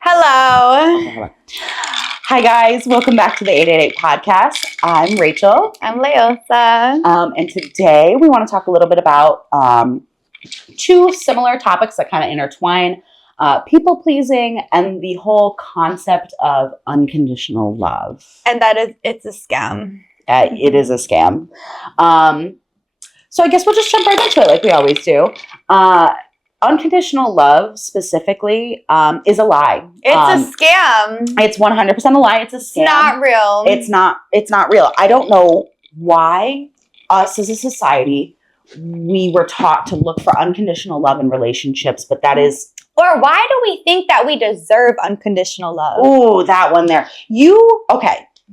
Hello. Hi, guys. Welcome back to the 888 podcast. I'm Rachel. I'm Leosa. And today we want to talk a little bit about two similar topics that kind of intertwine, people pleasing and the whole concept of unconditional love. And it's a scam. It is a scam. So I guess we'll just jump right into it like we always do. Unconditional love specifically is a lie. It's a scam. It's 100% a lie. It's a scam. It's not real. It's not real. I don't know why us as a society, we were taught to look for unconditional love in relationships, but that is... Or why do we think that we deserve unconditional love? Oh, that one there.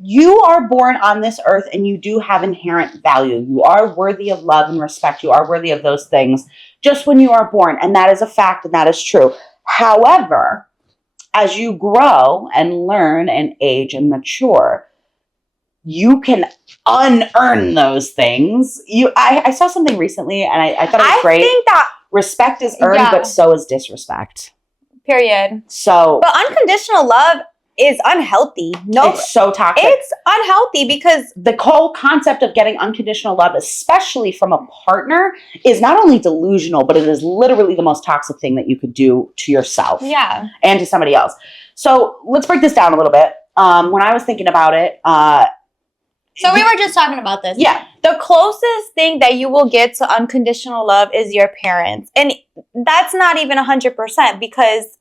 You are born on this earth and you do have inherent value. You are worthy of love and respect. You are worthy of those things just when you are born. And that is a fact and that is true. However, as you grow and learn and age and mature, you can unearn those things. I saw something recently and I thought it was great. I think that respect is earned, but so is disrespect. Period. But unconditional love is unhealthy. No, it's so toxic. It's unhealthy because the whole concept of getting unconditional love, especially from a partner, is not only delusional, but it is literally the most toxic thing that you could do to yourself. Yeah. And to somebody else. So let's break this down a little bit. When I was thinking about it, so we were just talking about this. Yeah. The closest thing that you will get to unconditional love is your parents. And that's not even 100% because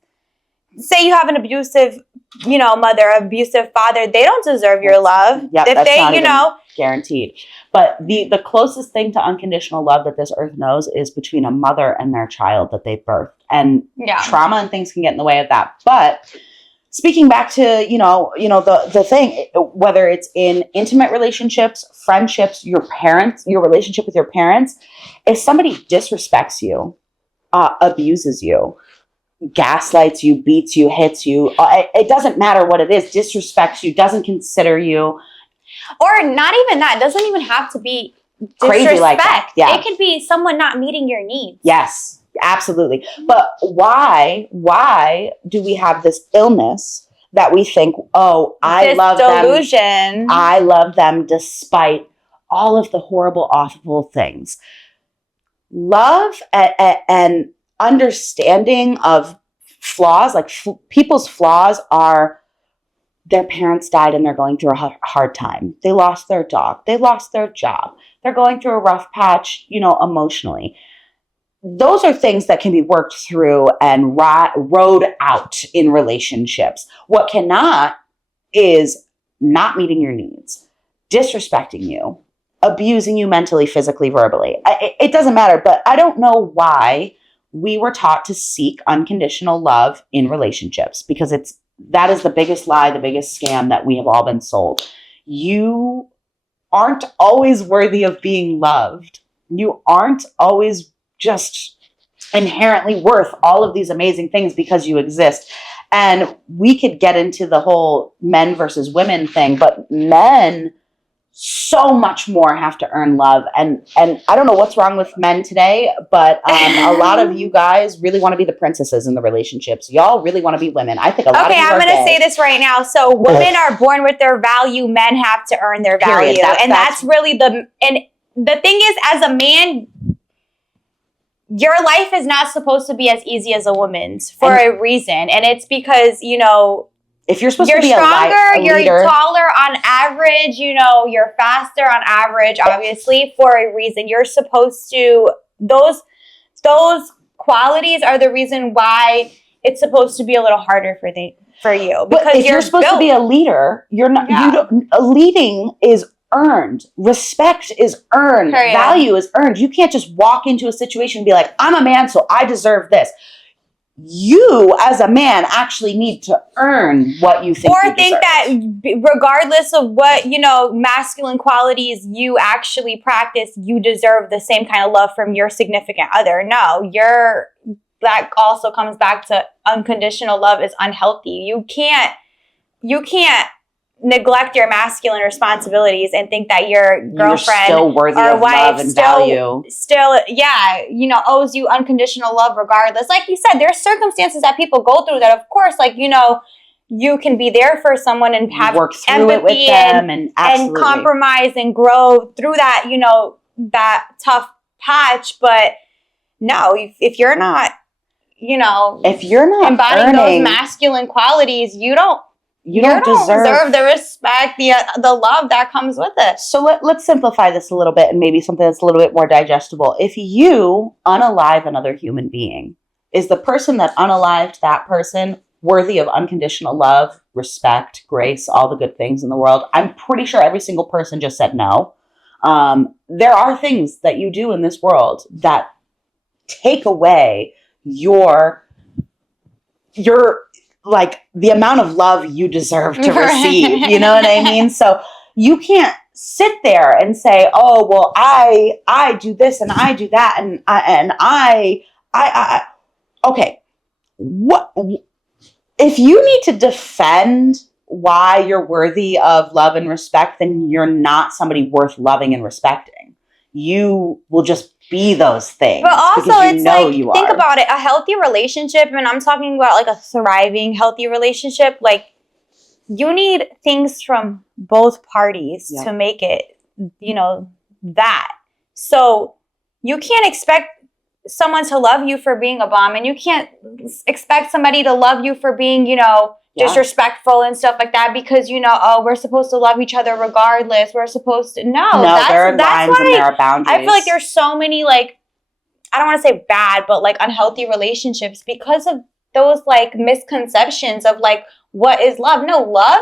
say you have an abusive, mother, abusive father, they don't deserve your love. Yeah, if that's they, not even guaranteed. But the closest thing to unconditional love that this earth knows is between a mother and their child that they've birthed. And trauma and things can get in the way of that. But speaking back to, the thing, whether it's in intimate relationships, friendships, your parents, your relationship with your parents, if somebody disrespects you, abuses you, gaslights you, beats you, hits you, it doesn't matter what it is, disrespects you, doesn't consider you. Or not even that. It doesn't even have to be crazy like that. Yeah. It could be someone not meeting your needs. Yes, absolutely. But why do we have this illness that we think, I love them. I love them despite all of the horrible, awful things. Love and understanding of flaws, like people's flaws are their parents died and they're going through a hard time. They lost their dog. They lost their job. They're going through a rough patch, emotionally. Those are things that can be worked through and rode out in relationships. What cannot is not meeting your needs, disrespecting you, abusing you mentally, physically, verbally. It doesn't matter, but I don't know why we were taught to seek unconditional love in relationships because that is the biggest lie, the biggest scam that we have all been sold. You aren't always worthy of being loved. You aren't always just inherently worth all of these amazing things because you exist. And we could get into the whole men versus women thing, but men so much more have to earn love. And I don't know what's wrong with men today, but a lot of you guys really want to be the princesses in the relationships. Y'all really want to be women. I think a lot of you I'm going to say this right now. So women are born with their value. Men have to earn their value. Period. That's really and the thing is, as a man, your life is not supposed to be as easy as a woman's for a reason. And it's because, if you're supposed to be stronger, a leader, you're taller on average, you're faster on average, obviously, for a reason. You're supposed to, those qualities are the reason why it's supposed to be a little harder for you. Because but if you're supposed to be a leader, you're not, leading is earned. Respect is earned. Period. Value is earned. You can't just walk into a situation and be like, I'm a man, so I deserve this. You, as a man, actually need to earn what you think you deserve. That regardless of what, masculine qualities you actually practice, you deserve the same kind of love from your significant other. No, that also comes back to unconditional love is unhealthy. You can't neglect your masculine responsibilities and think that your girlfriend still worthy or of wife love and value. still, owes you unconditional love regardless. Like you said, there's circumstances that people go through that, of course, like, you can be there for someone and have work through empathy it with them and compromise and grow through that, that tough patch. But no, if you're not, embodying those masculine qualities, you don't deserve the respect, the love that comes with it. So let's simplify this a little bit and maybe something that's a little bit more digestible. If you unalive another human being, is the person that unalived that person worthy of unconditional love, respect, grace, all the good things in the world? I'm pretty sure every single person just said no. There are things that you do in this world that take away your like the amount of love you deserve to receive. You know what I mean? So you can't sit there and say, oh, well, I do this and I do that. And I okay. What, if you need to defend why you're worthy of love and respect, then you're not somebody worth loving and respecting. You will just be those things. But also, it's like, think about it. A healthy relationship, and I'm talking about like a thriving, healthy relationship, like you need things from both parties to make it, that. So you can't expect someone to love you for being a bum, and you can't expect somebody to love you for being, disrespectful and stuff like that, because we're supposed to love each other regardless. We're supposed to there are lines and there are boundaries. I feel like there's so many, like, I don't want to say bad, but like unhealthy relationships because of those like misconceptions of like what is love. No, love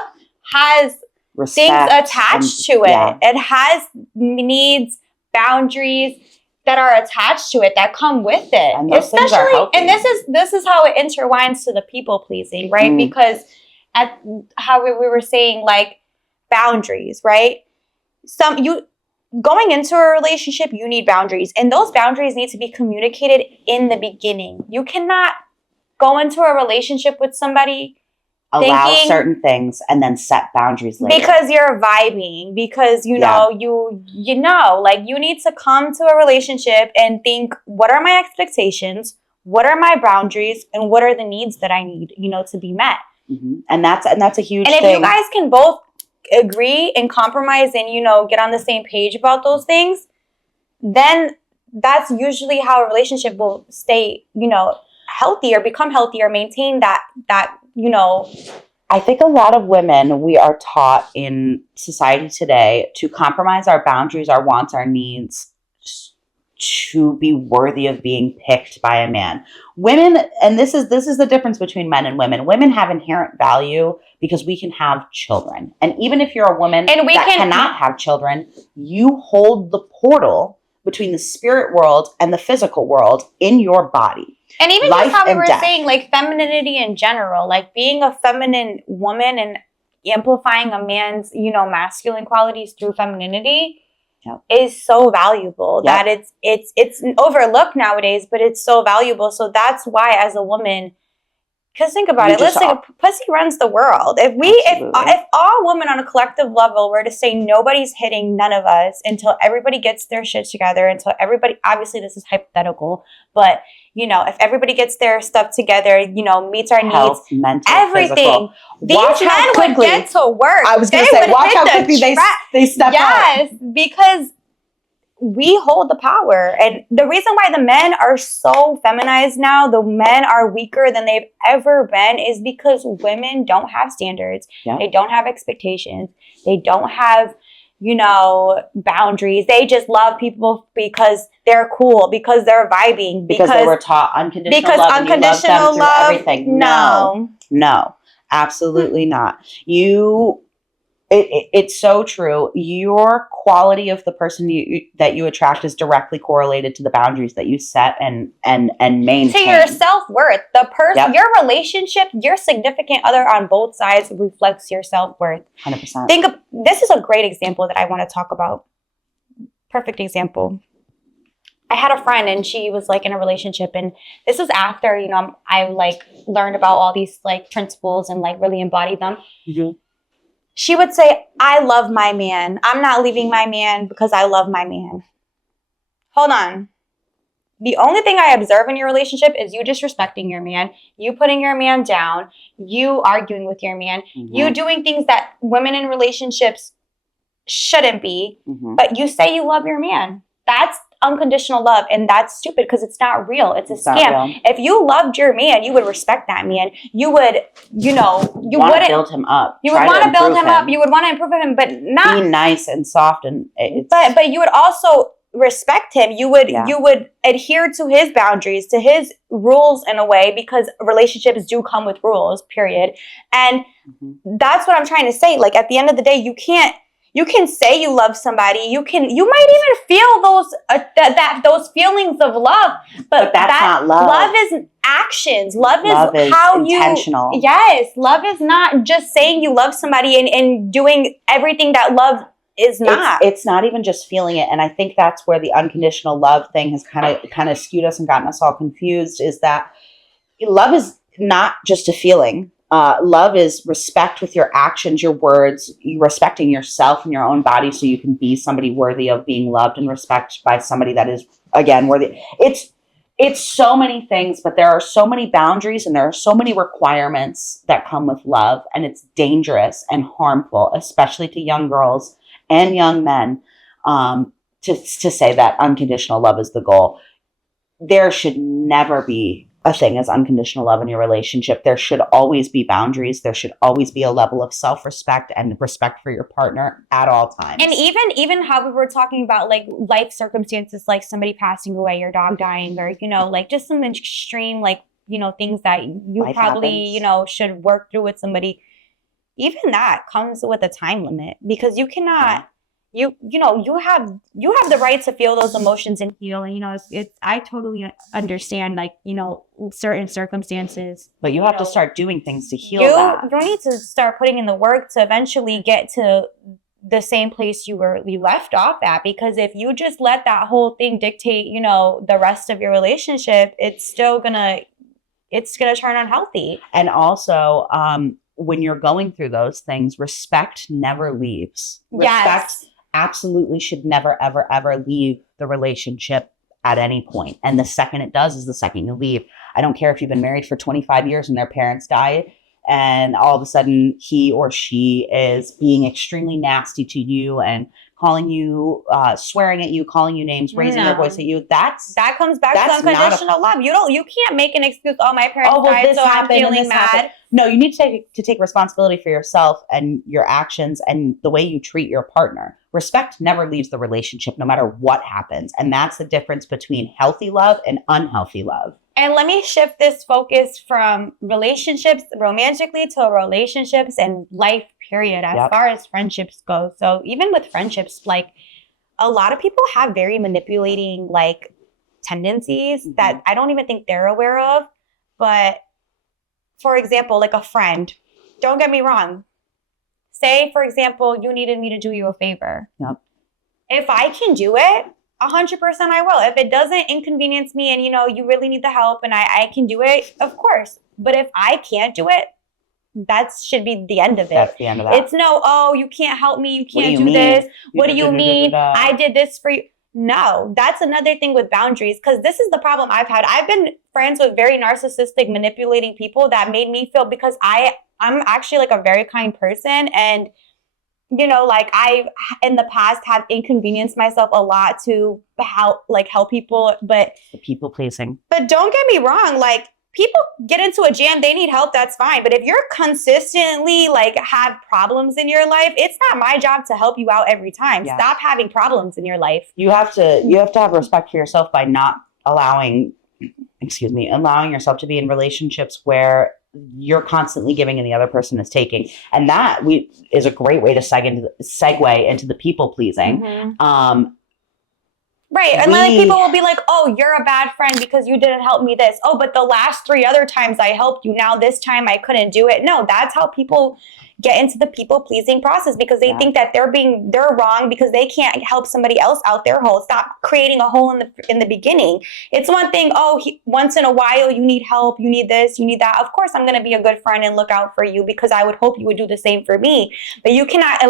has respect, things attached to it. Yeah. It has needs, boundaries that are attached to it, that come with it. And those things are healthy. And this is how it intertwines to the people pleasing, right? Because at how we were saying, like, boundaries, right? Going into a relationship, you need boundaries, and those boundaries need to be communicated in the beginning. You cannot go into a relationship with somebody allow certain things and then set boundaries later. Because you're vibing, because you need to come to a relationship and think, what are my expectations? What are my boundaries? And what are the needs that I need, to be met? Mm-hmm. And that's a huge thing. And if you guys can both agree and compromise and, get on the same page about those things, then that's usually how a relationship will stay, healthy or become healthy or maintain that I think a lot of women, we are taught in society today to compromise our boundaries, our wants, our needs to be worthy of being picked by a man. Women, and this is the difference between men and women. Women have inherent value because we can have children. And even if you're a woman cannot have children, you hold the portal between the spirit world and the physical world in your body. And even just how we were saying, like, femininity in general, like being a feminine woman and amplifying a man's, masculine qualities through femininity is so valuable that it's overlooked nowadays, but it's so valuable. So that's why, as a woman, because think about it, listen, pussy runs the world. If all women on a collective level were to say nobody's hitting none of us until everybody gets their shit together, until everybody, obviously this is hypothetical, but if everybody gets their stuff together, meets our needs, mental, everything, physical. These men would get to work. I was going to say, watch how quickly they step out. Yes, because we hold the power. And the reason why the men are so feminized now, the men are weaker than they've ever been, is because women don't have standards. They don't have expectations. They don't have, boundaries. They just love people because they're cool, because they're vibing. Because they were taught unconditional love and you love them through everything. No, absolutely not. It's so true. Your quality of the person that you attract is directly correlated to the boundaries that you set and maintain. To your self-worth. The person, your relationship, your significant other on both sides reflects your self-worth. 100%. This is a great example that I want to talk about. Perfect example. I had a friend and she was like in a relationship, and this was after, I like learned about all these like principles and like really embodied them. Mm-hmm. she would say, I love my man. I'm not leaving my man because I love my man. Hold on. The only thing I observe in your relationship is you disrespecting your man, you putting your man down, you arguing with your man, you doing things that women in relationships shouldn't be, but you say you love your man. That's unconditional love, and that's stupid because it's not real. It's a scam. If you loved your man, you would respect that man. You would, you wouldn't build him up. You would want to build him up. You would want to improve him, but not be nice and soft and. But you would also respect him. You would adhere to his boundaries, to his rules in a way, because relationships do come with rules. Period. And that's what I'm trying to say. Like at the end of the day, you can say you love somebody. You might even feel those feelings of love, but that's not love. Love is actions. Love is how intentional. Yes, love is not just saying you love somebody and doing everything that love is not. It's not even just feeling it, and I think that's where the unconditional love thing has kind of skewed us and gotten us all confused. Is that love is not just a feeling. Love is respect with your actions, your words, you respecting yourself and your own body so you can be somebody worthy of being loved and respected by somebody that is, again, worthy. It's so many things, but there are so many boundaries and there are so many requirements that come with love, and it's dangerous and harmful, especially to young girls and young men, to say that unconditional love is the goal. There should never be a thing as unconditional love in your relationship. There should always be boundaries. There should always be a level of self-respect and respect for your partner at all times. And even how we were talking about like life circumstances, like somebody passing away, your dog dying, or like just some extreme things that you life probably happens. Should work through with somebody. Even that comes with a time limit, because you cannot. You have the right to feel those emotions and heal, and I totally understand certain circumstances, but you have to start doing things to heal that. You need to start putting in the work to eventually get to the same place you left off at, because if you just let that whole thing dictate the rest of your relationship, it's gonna turn unhealthy. And also when you're going through those things, respect never leaves. Respect absolutely should never, ever, ever leave the relationship at any point. And the second it does is the second you leave. I don't care if you've been married for 25 years and their parents die, and all of a sudden he or she is being extremely nasty to you and calling you, swearing at you, calling you names, raising their voice at you. That comes back to unconditional love. You can't make an excuse. Oh, my parents died, so I'm feeling mad. Happened. No, you need to take responsibility for yourself and your actions and the way you treat your partner. Respect never leaves the relationship, no matter what happens. And that's the difference between healthy love and unhealthy love. And let me shift this focus from relationships romantically to relationships and life, period, as far as friendships go. So even with friendships, like a lot of people have very manipulating tendencies that I don't even think they're aware of. But for example, like a friend, don't get me wrong. Say, for example, you needed me to do you a favor. Yep. If I can do it, 100% I will. If it doesn't inconvenience me and, you really need the help and I can do it, of course. But if I can't do it, that should be the end of it. That's the end of that. It's you can't help me. You can't do this. What do you mean? I did this for you. No, that's another thing with boundaries, because this is the problem I've had. I've been friends with very narcissistic, manipulating people that made me feel, because I'm actually a very kind person, and I in the past have inconvenienced myself a lot to help people, but the people pleasing. But don't get me wrong, people get into a jam, they need help, that's fine. But if you're consistently have problems in your life, it's not my job to help you out every time. Yeah. Stop having problems in your life. You have to have respect for yourself by not allowing yourself to be in relationships where you're constantly giving and the other person is taking. And that is a great way to segue into the people pleasing. Mm-hmm. Right. And people will be like, oh, you're a bad friend because you didn't help me this. Oh, but the last 3 other times I helped you, now this time I couldn't do it. No, that's how people get into the people pleasing process because they think that they're wrong because they can't help somebody else out their hole. Stop creating a hole in the beginning. It's one thing, once in a while you need help, you need this, you need that. Of course I'm going to be a good friend and look out for you because I would hope you would do the same for me. But you cannot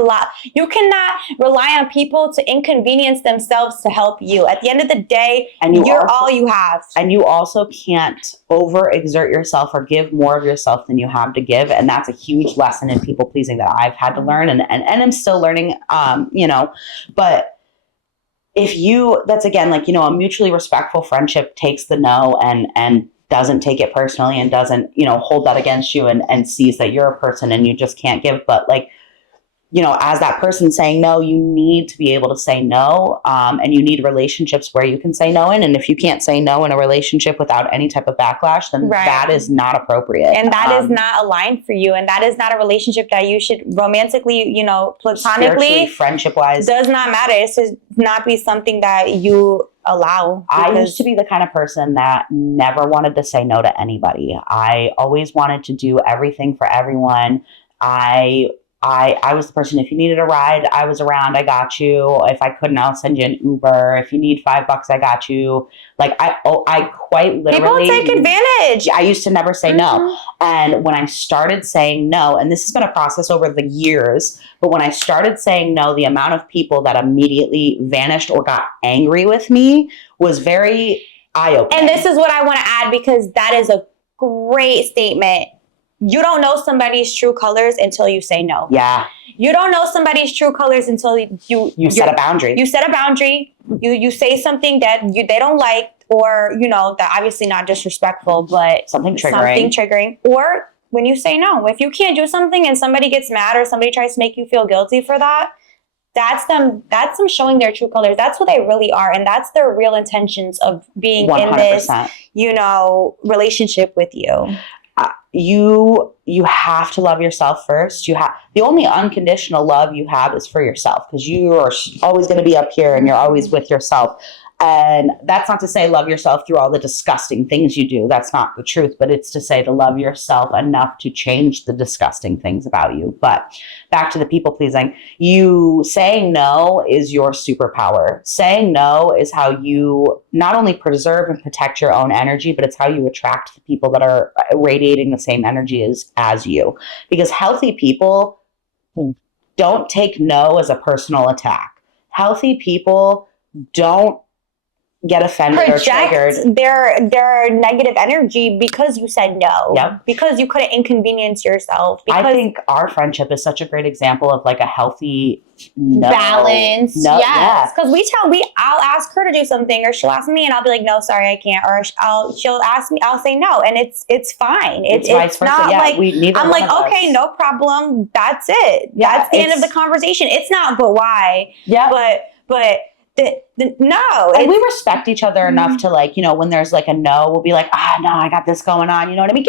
rely on people to inconvenience themselves to help you. At the end of the day, you're all you have. And you also can't overexert yourself or give more of yourself than you have to give. And that's a huge lesson in people pleasing that I've had to learn and I'm still learning, but that's again, like, a mutually respectful friendship takes the no and doesn't take it personally and doesn't, hold that against you and sees that you're a person and you just can't give. But like, as that person saying no, you need to be able to say no. And you need relationships where you can say no in. And if you can't say no in a relationship without any type of backlash, then that is not appropriate. And that is not aligned for you. And that is not a relationship that you should romantically, platonically, friendship-wise. Does not matter. It should not be something that you allow. I used to be the kind of person that never wanted to say no to anybody. I always wanted to do everything for everyone. I was the person, if you needed a ride, I was around, I got you. If I couldn't, I'll send you an Uber. If you need $5, I got you. Like, I quite literally... People take advantage. I used to never say no. And when I started saying no, and this has been a process over the years, but when I started saying no, the amount of people that immediately vanished or got angry with me was very eye-opening. And this is what I want to add, because that is a great statement. You don't know somebody's true colors until you say no. Yeah. You don't know somebody's true colors until you set a boundary. You set a boundary. You say something that they don't like, or that obviously not disrespectful, but something triggering. Or when you say no, if you can't do something and somebody gets mad or somebody tries to make you feel guilty for that, that's them showing their true colors. That's who they really are, and that's their real intentions of being 100%. In this, relationship with you. You have to love yourself first. The only unconditional love you have is for yourself, because you are always going to be up here and you're always with yourself. And that's not to say love yourself through all the disgusting things you do. That's not the truth, but it's to say to love yourself enough to change the disgusting things about you. But back to the people pleasing, you saying no is your superpower. Saying no is how you not only preserve and protect your own energy, but it's how you attract the people that are radiating the same energy as you. Because healthy people don't take no as a personal attack. Healthy people don't get offended or triggered. Their negative energy because you said no. Yep. Because you couldn't inconvenience yourself. I think our friendship is such a great example of like a healthy balance. No, yes. Because I'll ask her to do something, or she'll ask me and I'll be like, no, sorry, I can't. Or she'll ask me, I'll say no. And it's fine. It's not like, I'm like, okay, no problem. That's it. Yeah, that's the end of the conversation. It's not, but why? Yeah. But no. And we respect each other enough to, like, when there's like a no, we'll be like, no, I got this going on. You know what I mean?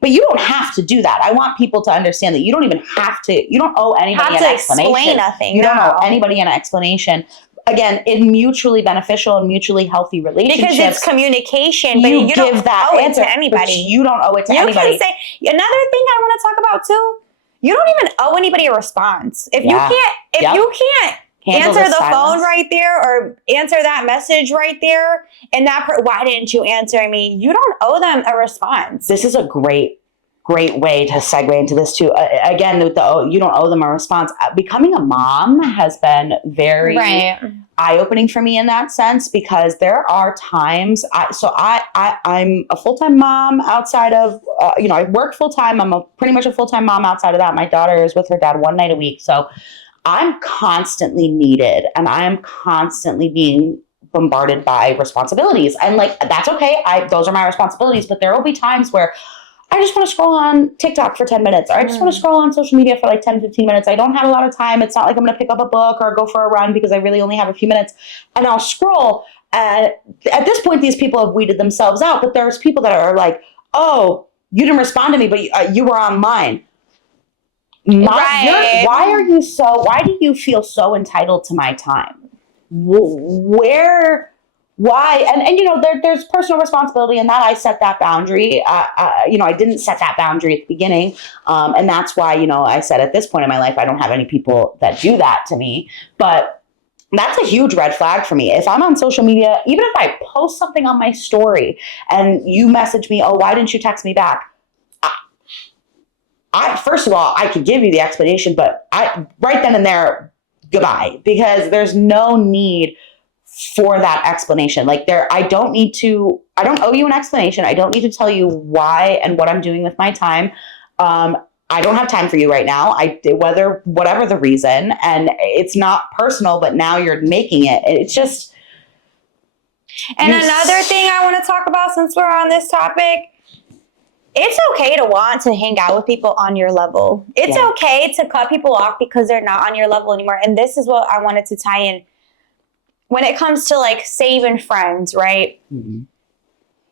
But you don't have to do that. I want people to understand that you don't even have to, you don't owe anybody an explanation. Explain nothing. You don't owe anybody an explanation. Again, in mutually beneficial and mutually healthy relationships. Because it's communication, but you don't owe it to anybody. You don't owe it to anybody. You can say, another thing I want to talk about too, you don't even owe anybody a response. If you can't answer the phone right there, or answer that message right there, and why didn't you answer me? You don't owe them a response. This is a great way to segue into this too. Again, with you don't owe them a response. Becoming a mom has been very eye-opening for me in that sense, because there are times. I'm a full-time mom outside of. I work full-time. I'm pretty much a full-time mom outside of that. My daughter is with her dad one night a week, so I'm constantly needed, and I am constantly being bombarded by responsibilities. And like, that's okay. Those are my responsibilities, but there will be times where I just want to scroll on TikTok for 10 minutes, or I just want to scroll on social media for like 10, 15 minutes. I don't have a lot of time. It's not like I'm going to pick up a book or go for a run because I really only have a few minutes, and I'll scroll. At this point, these people have weeded themselves out, but there's people that are like, oh, you didn't respond to me, but you were online. Why do you feel so entitled to my time? Where why? And you know, there's personal responsibility in that. I set that boundary. You know, I didn't set that boundary at the beginning. And that's why, you know, I said at this point in my life, I don't have any people that do that to me. But that's a huge red flag for me. If I'm on social media, even if I post something on my story and you message me, oh, why didn't you text me back? I first of all, I could give you the explanation, but right then and there, goodbye, because there's no need for that explanation. Like I don't owe you an explanation. I don't need to tell you why and what I'm doing with my time. I don't have time for you right now. Whatever the reason, and it's not personal, but now you're making it. It's just. And another thing I want to talk about, since we're on this topic, it's okay to want to hang out with people on your level. It's okay to cut people off because they're not on your level anymore. And this is what I wanted to tie in. When it comes to like saving friends, right? Mm-hmm.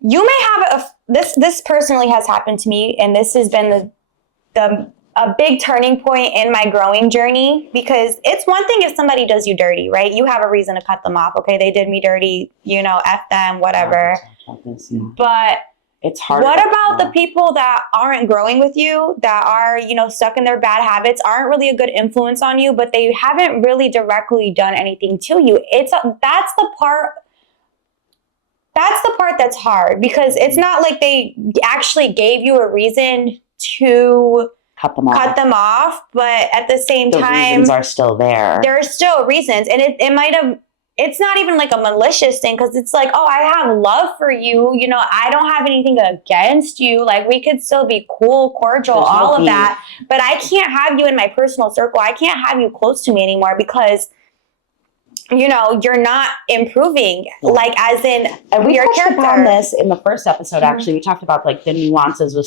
You may have this personally has happened to me, and this has been a big turning point in my growing journey, because it's one thing if somebody does you dirty, right? You have a reason to cut them off. Okay, they did me dirty, you know, F them, whatever. But it's hard. What about the people that aren't growing with you, that are, you know, stuck in their bad habits, aren't really a good influence on you, but they haven't really directly done anything to you? That's the part that's hard, because it's not like they actually gave you a reason to cut them off, but at the same time, the reasons are still there. There are still reasons, and it might have. It's not even like a malicious thing, because it's like, oh, I have love for you. You know, I don't have anything against you. Like, we could still be cool, cordial, all of that. But I can't have you in my personal circle. I can't have you close to me anymore, because, you know, you're not improving, like, as in and we your touched character. upon this in the first episode, actually. We talked about, like, the nuances with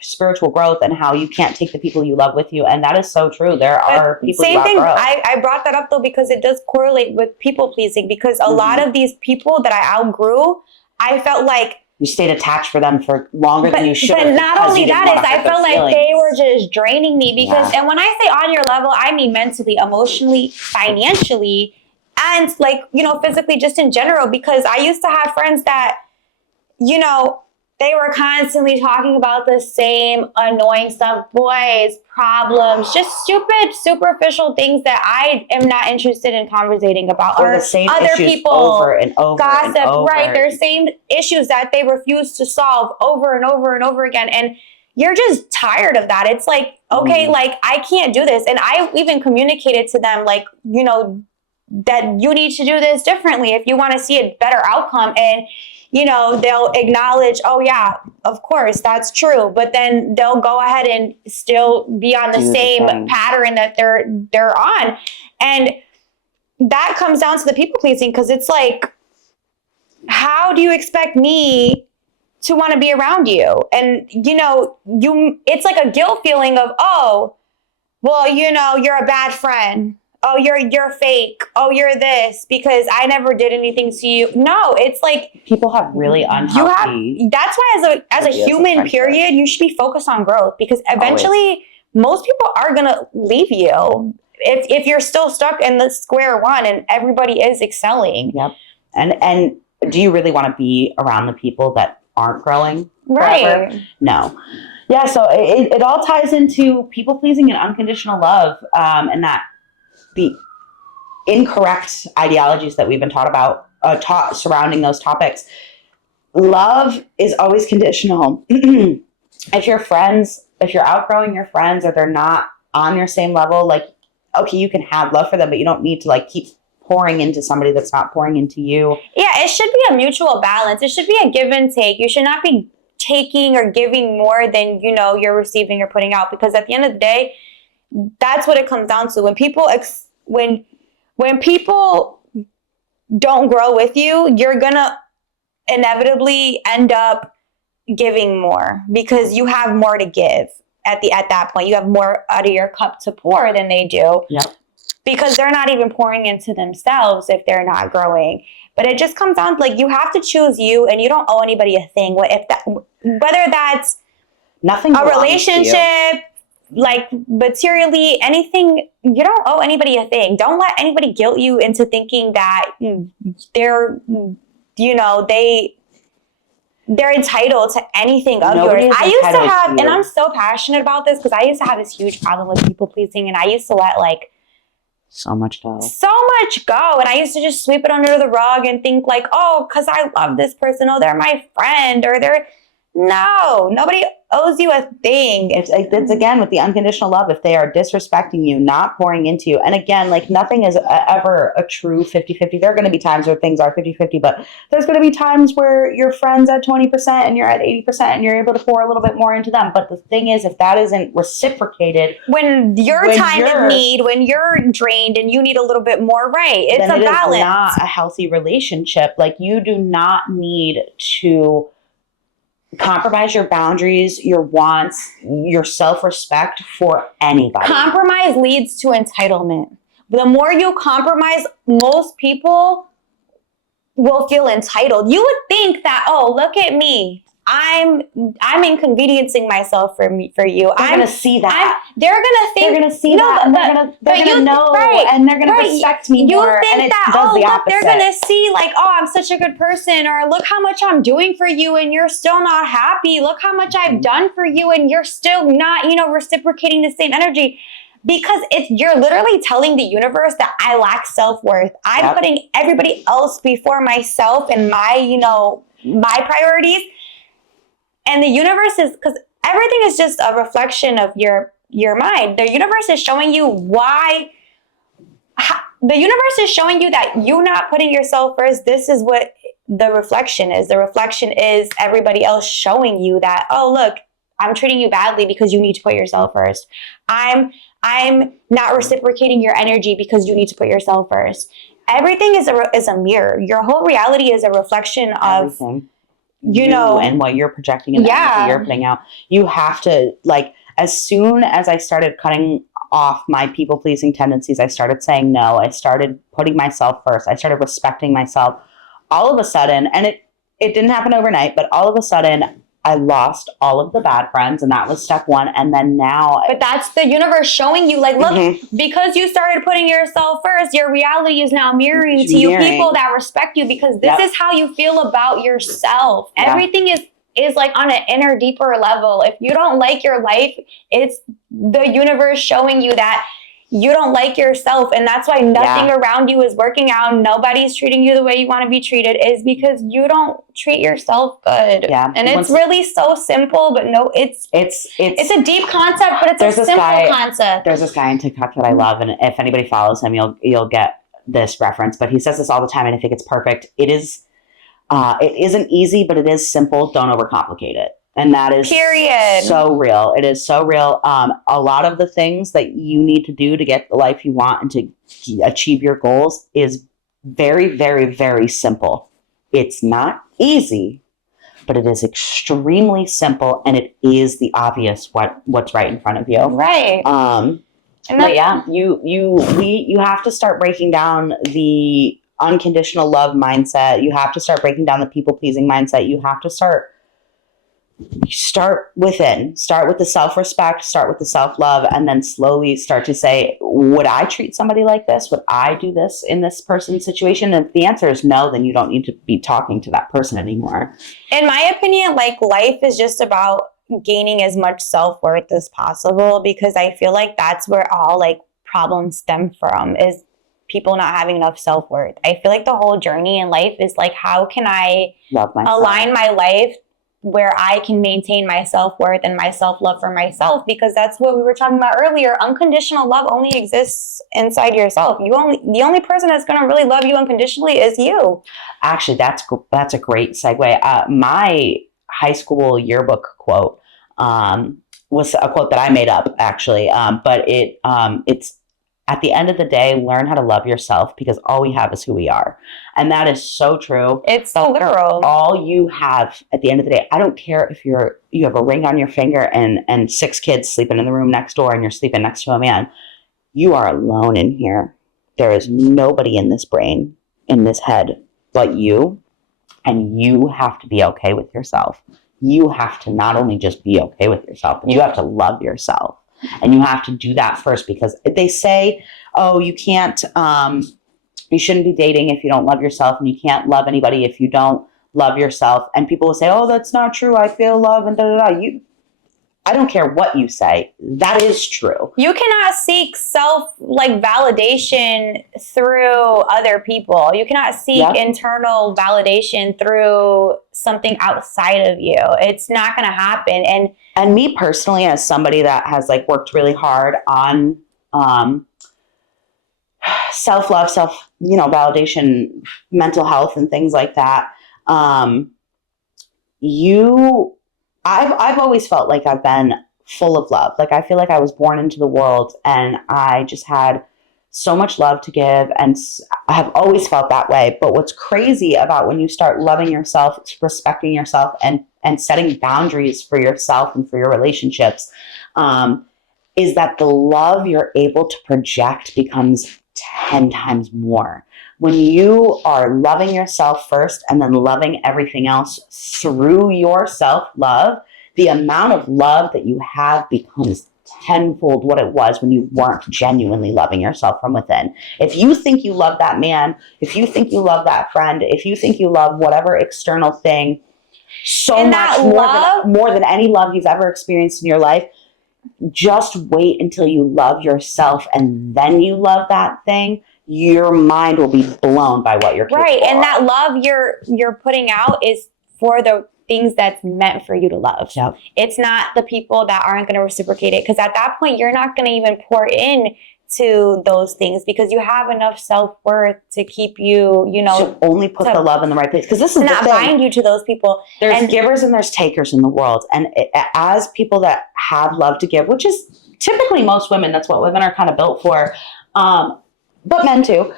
spiritual growth and how you can't take the people you love with you. And that is so true. There are people Same thing. Growth. I brought that up, though, because it does correlate with people pleasing, because a lot of these people that I outgrew, I felt like you stayed attached for them for longer than you should. But not only that is, I felt like they were just draining me, because, and when I say on your level, I mean mentally, emotionally, financially, and, like, you know, physically, just in general, because I used to have friends that, you know, they were constantly talking about the same annoying stuff, boys, problems, just stupid, superficial things that I am not interested in conversating about. Or the same other issues people over and over gossip, and over. right? Their same issues that they refuse to solve over and over and over again. And you're just tired of that. It's like, okay, like, I can't do this. And I even communicated to them, like, you know, that you need to do this differently if you want to see a better outcome. And, you know, they'll acknowledge, oh yeah, of course, that's true. But then they'll go ahead and still be on the same pattern that they're on. And that comes down to the people pleasing, because it's like, how do you expect me to want to be around you? And, you know, it's like a guilt feeling of, oh, well, you know, you're a bad friend. Oh, you're fake. Oh, you're this, because I never did anything to you. No, it's like people have really unhealthy. That's why as a human, period, you should be focused on growth, because eventually most people are gonna leave you if you're still stuck in the square one and everybody is excelling. Yep. And do you really want to be around the people that aren't growing? Right. Forever? No. Yeah. So it all ties into people pleasing and unconditional love, and that. The incorrect ideologies that we've been taught surrounding those topics. Love is always conditional. If you're outgrowing your friends, or they're not on your same level, like, okay, you can have love for them, but you don't need to, like, keep pouring into somebody that's not pouring into you. Yeah, it should be a mutual balance. It should be a give and take. You should not be taking or giving more than, you know, you're receiving or putting out, because at the end of the day, that's what it comes down to. When people when people don't grow with you, you're gonna inevitably end up giving more, because you have more to give at that point. You have more out of your cup to pour than they do. Yep. Because they're not even pouring into themselves if they're not growing. But it just comes down to, like, you have to choose you, and you don't owe anybody a thing. Whether that's nothing, a relationship, like, materially, anything, you don't owe anybody a thing. Don't let anybody guilt you into thinking that they're you know, they're entitled to anything of Nobody yours. is I used to entitled have, to you. and I'm so passionate about this because I used to have this huge problem with people pleasing, and I used to let like so much go. And I used to just sweep it under the rug and think like, oh, because I love this person, oh, they're my friend, or no, nobody owes you a thing. It's again with the unconditional love. If they are disrespecting you, not pouring into you, and again, like nothing is ever a true 50-50. There are going to be times where things are 50-50, but there's going to be times where your friend's at 20% and you're at 80% and you're able to pour a little bit more into them. But the thing is, if that isn't reciprocated, when your time of need, when you're drained and you need a little bit more, right? It's a balance. It is not a healthy relationship. Like you do not need to compromise your boundaries, your wants, your self-respect for anybody. Compromise leads to entitlement. The more you compromise, most people will feel entitled. You would think that, oh, look at me. I'm inconveniencing myself for you. They're gonna see that. They're gonna think. They're gonna see that. And they're gonna know. Right, and they're gonna respect me more. You think that? Oh, look, they're gonna see like, oh, I'm such a good person, or look how much I'm doing for you, and you're still not happy. Look how much I've done for you, and you're still not, reciprocating the same energy. Because you're literally telling the universe that I lack self-worth. I'm putting everybody else before myself and my priorities. And the universe is, because everything is just a reflection of your mind. The universe is showing you the universe is showing you that you not putting yourself first. This is what the reflection is. The reflection is everybody else showing you that, oh, look, I'm treating you badly because you need to put yourself first. I'm not reciprocating your energy because you need to put yourself first. Everything is a mirror. Your whole reality is a reflection of everything. And what you're projecting and the energy you're putting out. You have to, like, as soon as I started cutting off my people-pleasing tendencies, I started saying no. I started putting myself first. I started respecting myself. All of a sudden, and it didn't happen overnight, but all of a sudden, I lost all of the bad friends, and that was step one. And then now... But that's the universe showing you, like, look, because you started putting yourself first, your reality is now mirroring to you people that respect you, because this is how you feel about yourself. Yeah. Everything is like on an inner, deeper level. If you don't like your life, it's the universe showing you that you don't like yourself, and that's why nothing around you is working out. Nobody's treating you the way you want to be treated, is because you don't treat yourself good. Yeah, and it's really so simple, but no, it's a deep concept, but it's a simple concept. There's this guy on TikTok that I love, and if anybody follows him, you'll get this reference. But he says this all the time, and I think it's perfect. It isn't easy, but it is simple. Don't overcomplicate it. And that is so real. It is so real. A lot of the things that you need to do to get the life you want and to achieve your goals is very, very, very simple. It's not easy, but it is extremely simple, and it is the obvious what's right in front of you. Right. But yeah, you have to start breaking down the unconditional love mindset. You have to start breaking down the people-pleasing mindset. You have to start within. Start with the self-respect, start with the self-love, and then slowly start to say, would I treat somebody like this? Would I do this in this person's situation? And if the answer is no, then you don't need to be talking to that person anymore. In my opinion, like, life is just about gaining as much self-worth as possible, because I feel like that's where all like problems stem from, is people not having enough self-worth. I feel like the whole journey in life is like, how can I align my life where I can maintain my self-worth and my self-love for myself, because that's what we were talking about earlier. Unconditional love only exists inside yourself. The only person that's going to really love you unconditionally is you. Actually, that's a great segue. My high school yearbook quote was a quote that I made up, actually, but it's, at the end of the day, learn how to love yourself, because all we have is who we are. And that is so true. It's so literal. All you have at the end of the day, I don't care if you have a ring on your finger and 6 kids sleeping in the room next door and you're sleeping next to a man. You are alone in here. There is nobody in this brain, in this head, but you. And you have to be okay with yourself. You have to not only just be okay with yourself, but you have to love yourself. And you have to do that first, because they say, oh, you can't you shouldn't be dating if you don't love yourself, and you can't love anybody if you don't love yourself. And people will say, oh, that's not true. I feel love and da-da-da. I don't care what you say. That is true. You cannot seek validation through other people. You cannot seek internal validation through something outside of you. It's not going to happen. And me personally, as somebody that has like worked really hard on self-love, validation, mental health, and things like that, I've always felt like I've been full of love. Like I feel like I was born into the world and I just had so much love to give, and I have always felt that way. But what's crazy about when you start loving yourself, respecting yourself, and setting boundaries for yourself and for your relationships, is that the love you're able to project becomes 10 times more. When you are loving yourself first and then loving everything else through your self-love, the amount of love that you have becomes tenfold what it was when you weren't genuinely loving yourself from within. If you think you love that man, if you think you love that friend, if you think you love whatever external thing so much more than any love you've ever experienced in your life, just wait until you love yourself and then you love that thing. Your mind will be blown by what you're capable of. And that love you're putting out is for the things that's meant for you to love. Yep. It's not the people that aren't going to reciprocate it, because at that point you're not going to even pour in to those things because you have enough self-worth to keep you, to only put the love in the right place. Because this is not bind you to those people. There's givers and there's takers in the world. And as people that have love to give, which is typically most women, that's what women are kind of built for. But men too.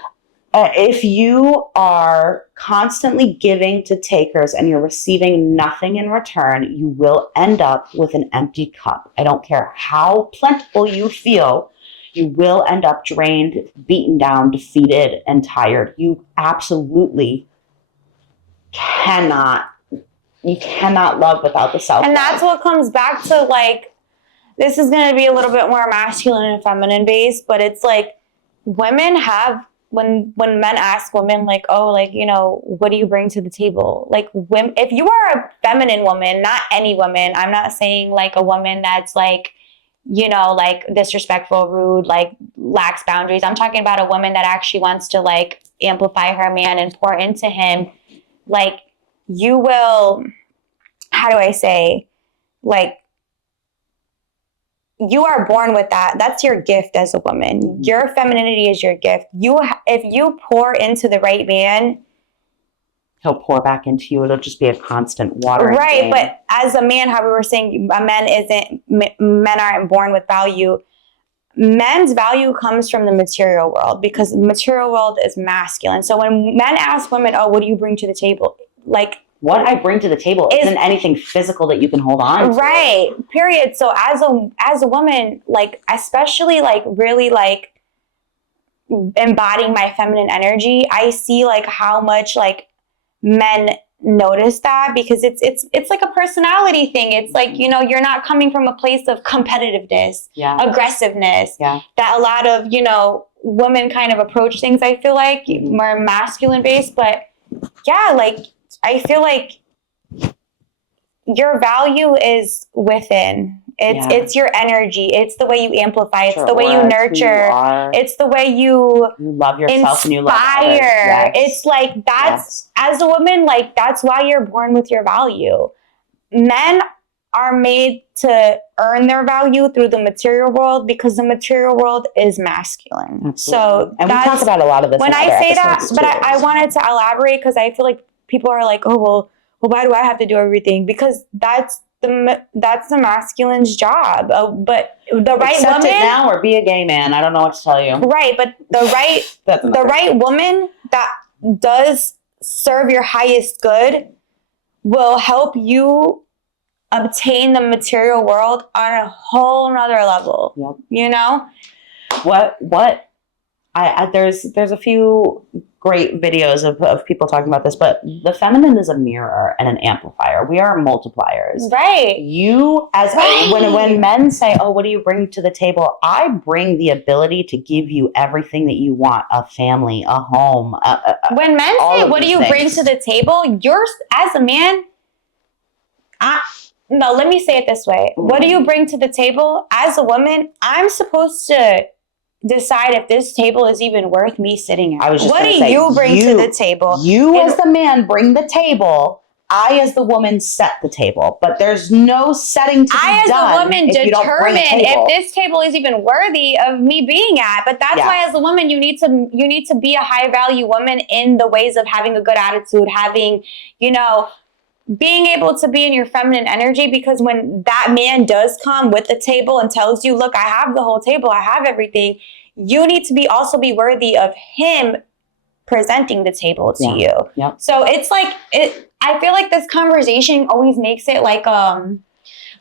If you are constantly giving to takers and you're receiving nothing in return, you will end up with an empty cup. I don't care how plentiful you feel, you will end up drained, beaten down, defeated, and tired. You absolutely cannot love without the self-love. And that's what comes back to, this is going to be a little bit more masculine and feminine based, but it's women have, when men ask women, what do you bring to the table? If you are a feminine woman, not any woman, I'm not saying a woman that's disrespectful, rude, lacks boundaries. I'm talking about a woman that actually wants to amplify her man and pour into him. You will, how do I say, you are born with that. That's your gift as a woman. Mm-hmm. Your femininity is your gift. If you pour into the right man, he'll pour back into you. It'll just be a constant watering. Right, game. But as a man, how we were saying, men aren't born with value. Men's value comes from the material world because the material world is masculine. So when men ask women, "Oh, what do you bring to the table?" What I bring to the table isn't anything physical that you can hold on to. Right. Period. So as a woman, especially really embodying my feminine energy, I see how much men notice that, because it's like a personality thing. It's you're not coming from a place of competitiveness, aggressiveness, that a lot of, women kind of approach things, I feel more masculine based. But I feel your value is within. It's your energy. It's the way you amplify. It's the way you nurture. It's the way you love yourself and you love others. Inspire. It's as a woman, that's why you're born with your value. Men are made to earn their value through the material world because the material world is masculine. Absolutely. So and we talk about a lot of this when I say that, but I wanted to elaborate because I feel people are oh, well, why do I have to do everything? Because that's the masculine's job. But the right Accept woman, it now or be a gay man. I don't know what to tell you. Right, but the right woman that does serve your highest good will help you obtain the material world on a whole nother level. Yep. What there's a few great videos of people talking about this, but the feminine is a mirror and an amplifier. We are multipliers. Right. When men say, oh, what do you bring to the table? I bring the ability to give you everything that you want, a family, a home. When men say, what do you bring to the table? You're, as a man, no, let me say it this way. What do you bring to the table? As a woman, I'm supposed to decide if this table is even worth me sitting at. What do you bring to the table? You as the man bring the table. I as the woman set the table. But there's no setting to be done. I as a woman determine if this table is even worthy of me being at. But that's why as a woman you need to be a high value woman in the ways of having a good attitude, having, being able to be in your feminine energy, because when that man does come with the table and tells you, look, I have the whole table, I have everything, you need to also be worthy of him presenting the table to you. Yeah. So it's like, I feel like this conversation always makes it like a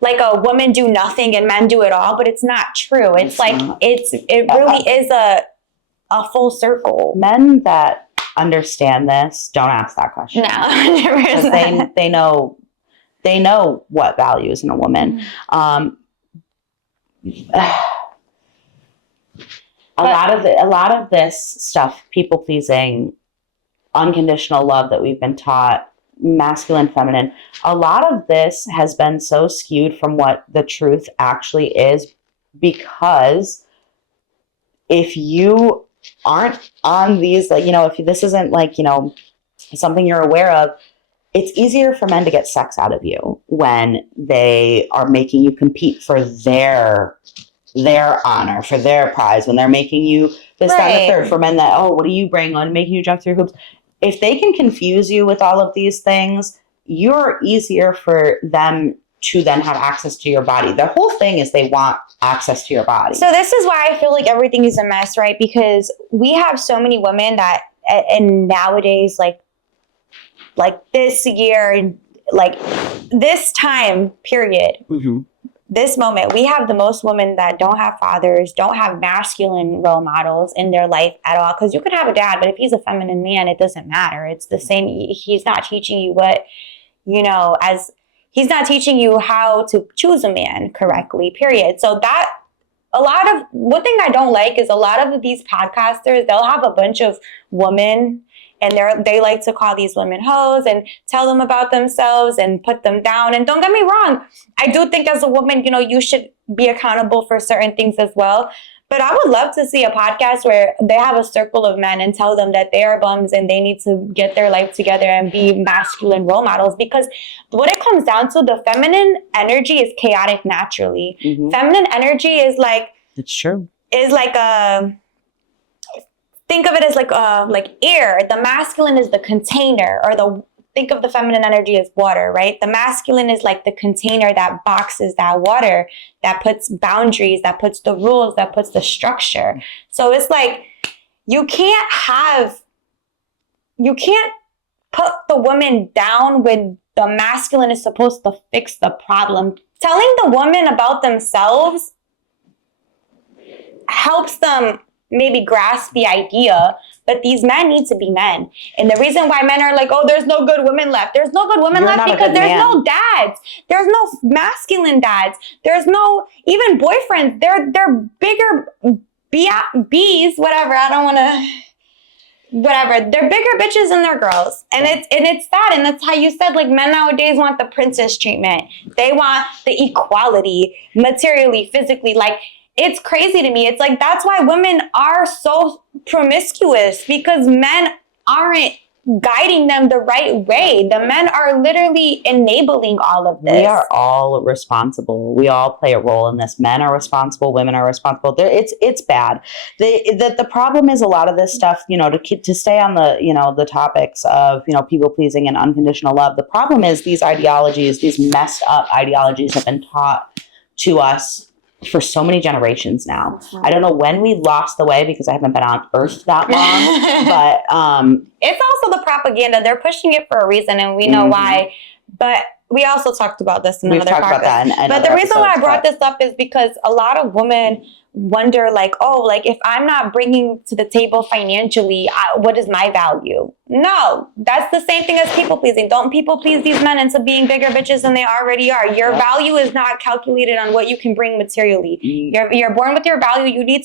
women do nothing and men do it all, but it's not true. It's like, it really is a full circle. Men that understand this, don't ask that question. No, they know what values in a woman. A lot of this stuff, people pleasing, unconditional love that we've been taught, masculine, feminine, a lot of this has been so skewed from what the truth actually is, because if you aren't on these, if this isn't something you're aware of, it's easier for men to get sex out of you when they are making you compete for their honor, for their prize, when they're making you this, that, and the third. For men that, oh, what do you bring on making you jump through hoops? If they can confuse you with all of these things, you're easier for them to then have access to your body. The whole thing is they want access to your body. So this is why I feel like everything is a mess, right? Because we have so many women that, and nowadays, like this year, like this time period, this moment, we have the most women that don't have fathers, don't have masculine role models in their life at all. Because you could have a dad, but if he's a feminine man, it doesn't matter. It's the same. He's not teaching you he's not teaching you how to choose a man correctly, period. So one thing I don't like is a lot of these podcasters, they'll have a bunch of women and they like to call these women hoes and tell them about themselves and put them down. And don't get me wrong, I do think as a woman, you should be accountable for certain things as well. But I would love to see a podcast where they have a circle of men and tell them that they are bums and they need to get their life together and be masculine role models. Because what it comes down to, the feminine energy is chaotic naturally. Feminine energy is like... It's true. Is like think of it as like air. The masculine is the container, or think of the feminine energy as water, right? The masculine is like the container that boxes that water, that puts boundaries, that puts the rules, that puts the structure. So it's like, you can't put the woman down when the masculine is supposed to fix the problem. Telling the woman about themselves helps them maybe grasp the idea, but these men need to be men. And the reason why men are like, oh, there's no good women left. There's no good women left because there's no dads. There's no masculine dads. There's no even boyfriends. They're bigger bees, whatever. I don't want to... Whatever. They're bigger bitches than their girls. And it's that. And that's how you said, like, men nowadays want the princess treatment. They want the equality, materially, physically. Like, it's crazy to me. It's like, that's why women are so promiscuous, because men aren't guiding them the right way. The men are literally enabling all of this. We are all responsible. We all play a role in this. Men are responsible. Women are responsible. It's bad. The problem is a lot of this stuff, to stay on the topics of, people pleasing and unconditional love. The problem is these ideologies, these messed up ideologies have been taught to us for so many generations now. I don't know when we lost the way, because I haven't been on Earth that long, but it's also the propaganda. They're pushing it for a reason, and we know why. But we also talked about this in another talked about that in but the reason why I brought this up is because a lot of women wonder, like, oh, like, if I'm not bringing to the table financially, what is my value? No, that's the same thing as people pleasing. Don't people please these men into being bigger bitches than they already are. Your value is not calculated on what you can bring materially. You're born with your value. You need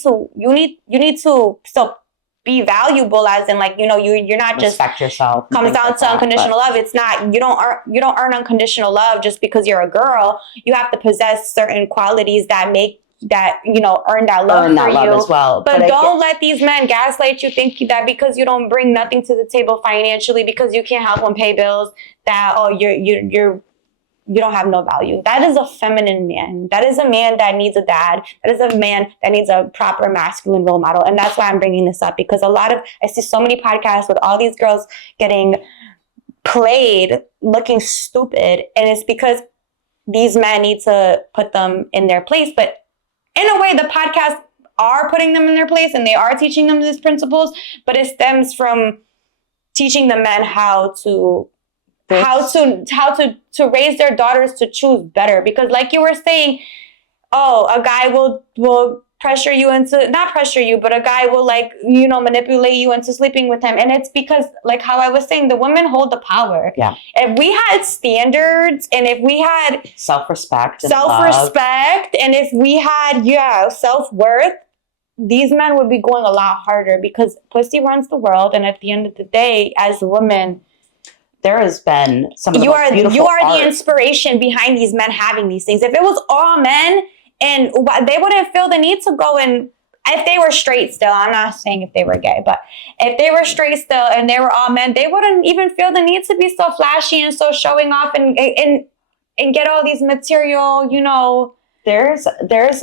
to still be valuable, as in, like, you know, you're not just respect yourself. Comes down to unconditional love. It's not, you don't earn unconditional love just because you're a girl. You have to possess certain qualities that make that, you know, earn that love for you. Love as well. But don't let these men gaslight you, think that because you don't bring nothing to the table financially, because you can't help them pay bills, that, oh, you don't have no value. That is a feminine man. That is a man that needs a dad. That is a man that needs a proper masculine role model. And that's why I'm bringing this up, because I see so many podcasts with all these girls getting played, looking stupid. And it's because these men need to put them in their place. But in a way, the podcasts are putting them in their place and they are teaching them these principles, but it stems from teaching the men how to raise their daughters to choose better. Because like you were saying, oh, a guy will pressure you into, not pressure you, but a guy will, like, you know, manipulate you into sleeping with him. And it's because, like how I was saying, the women hold the power. Yeah. If we had standards, and if we had self-respect, and if we had, self-worth, these men would be going a lot harder, because pussy runs the world. And at the end of the day, as a woman, there has been some of the most beautiful You are art. the inspiration behind these men having these things. If it was all men, and they wouldn't feel the need to go and, if they were straight still, I'm not saying if they were gay, but if they were straight still and they were all men, they wouldn't even feel the need to be so flashy and so showing off and get all these material, you know, there's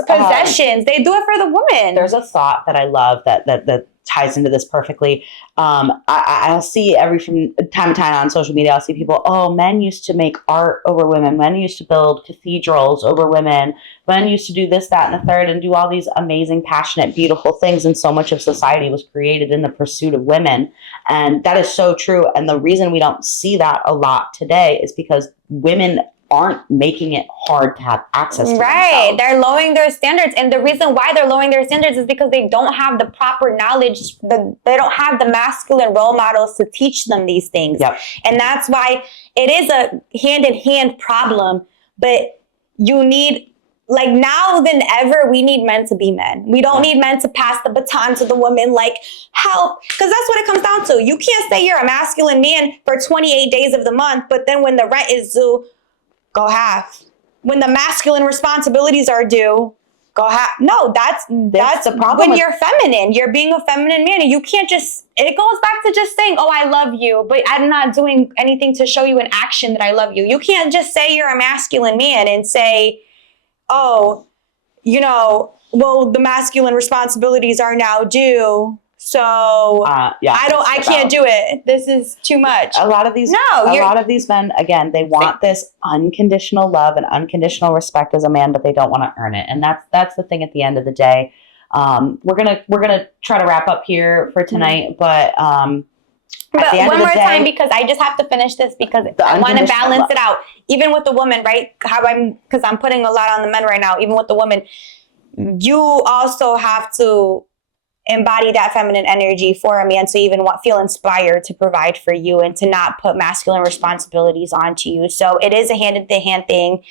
possessions. They do it for the woman. There's a thought that I love that ties into this perfectly. I'll see from time to time on social media, I'll see people, oh, men used to make art over women. Men used to build cathedrals over women. Men used to do this, that, and the third, and do all these amazing, passionate, beautiful things. And so much of society was created in the pursuit of women. And that is so true. And the reason we don't see that a lot today is because women aren't making it hard to have access to right. themselves. They're lowering their standards. And the reason why they're lowering their standards is because they don't have the proper knowledge. They don't have the masculine role models to teach them these things. Yep. And that's why it is a hand-in-hand problem. But you need, like, now than ever, we need men to be men. We don't need men to pass the baton to the woman, like, help. Because that's what it comes down to. You can't say you're a masculine man for 28 days of the month, but then when the rent is due, go half. When the masculine responsibilities are due, go half. No, that's the problem. When you're feminine, you're being a feminine man, and you can't just, it goes back to just saying, oh, I love you, but I'm not doing anything to show you in action that I love you. You can't just say you're a masculine man and say, oh, you know, well, the masculine responsibilities are now due, so I can't do it. This is too much. A lot of these men, again, they want this unconditional love and unconditional respect as a man, but they don't want to earn it. And that's the thing at the end of the day. We're gonna try to wrap up here for tonight, but one more time, because I just have to finish this, because I want to balance it out. Even with the woman, right? Because I'm putting a lot on the men right now. Even with the woman, you also have to embody that feminine energy for a man to even feel inspired to provide for you and to not put masculine responsibilities onto you. So it is a hand-in-hand thing.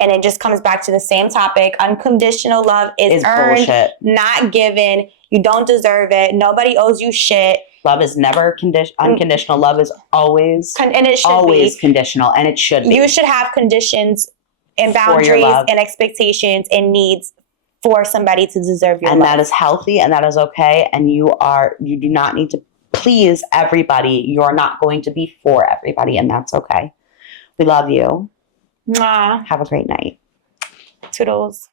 And it just comes back to the same topic. Unconditional love is earned, bullshit. Not given. You don't deserve it. Nobody owes you shit. Love is never unconditional. Love is always conditional, and it should be. You should have conditions and boundaries and expectations and needs for somebody to deserve your love. And that is healthy, and that is okay. And you do not need to please everybody. You're not going to be for everybody, and that's okay. We love you. Mwah. Have a great night. Toodles.